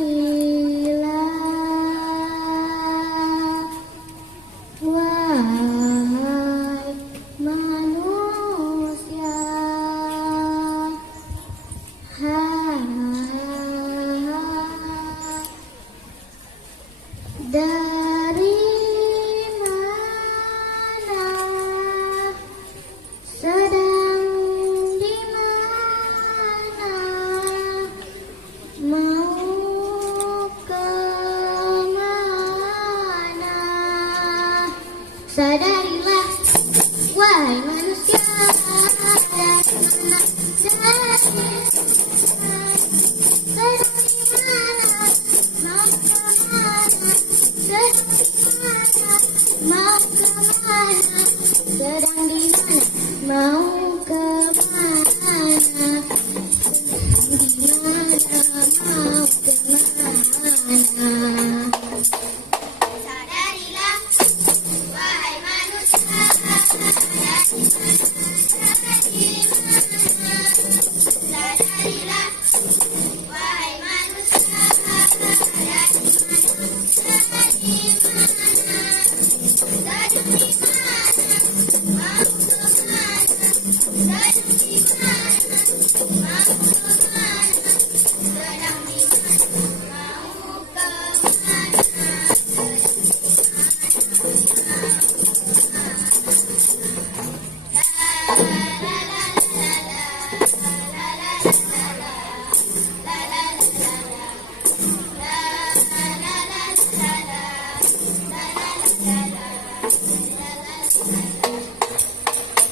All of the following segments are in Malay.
Sadarilah, wahai manusia, dari mana, sedang di mana, mau kemana? Sadarilah, wahai manusia, dari mana, mau kemana, sedang di mana, mau kemana, di mana, mau kemana. Sadarilah, wahai manusia, dari mana, sadarilah, wahai manusia, dari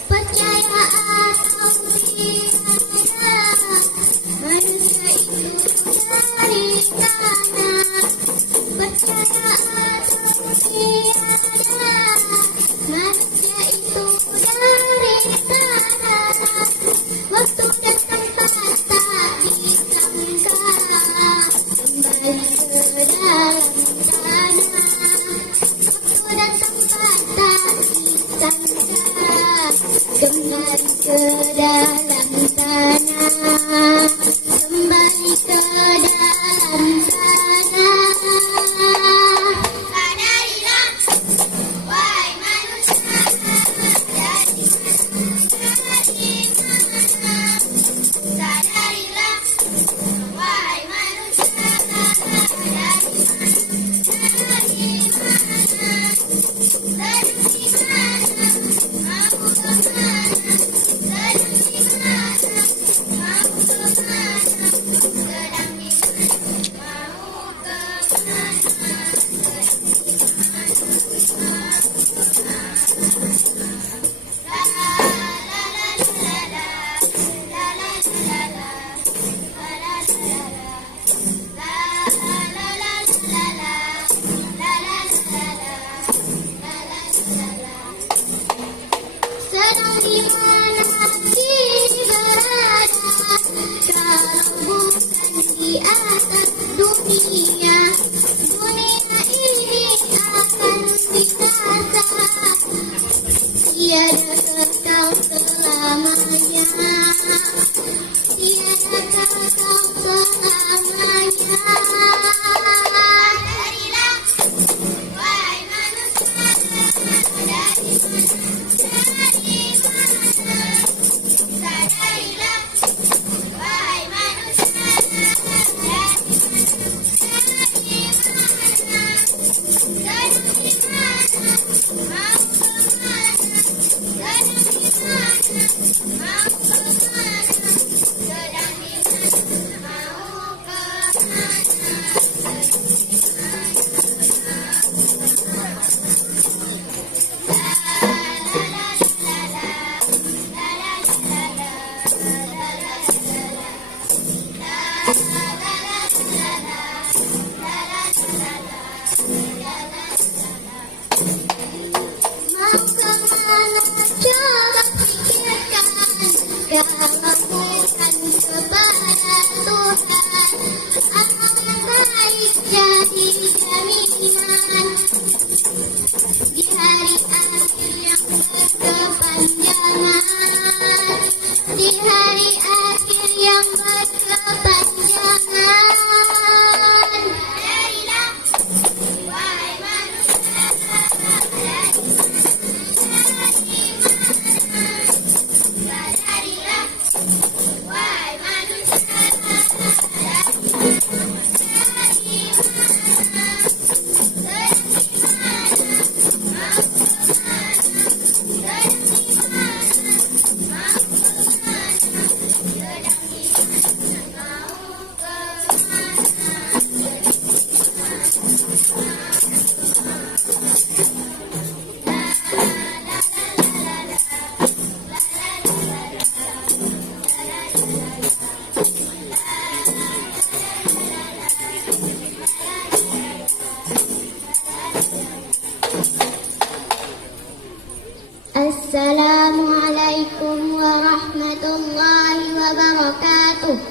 percaya atau tidak, manusia itu dari tanah. Percaya atau tidak, manusia itu dari tanah. Waktu dan tempat tak disangka, kembali ke dalam tanah. Waktu dan tempat tak disangka, kembali ke dalam tanah, kembali ke dalam tanah. Sadarilah, wahai manusia, dari mana, sadarilah, wahai manusia, dari sedang di mana kini berada, kalau bukan di atas dunia, dunia ini akan binasa, tiada kekal selamanya, tiada kekal selamanya. Sadarilah, wahai manusia, dari sadarilah, wahai manusia, kalau bukan kepada Tuhan, amal yang baik jadi jaminan di hari akhir yang berkenan. Assalamualaikum warahmatullahi wabarakatuh.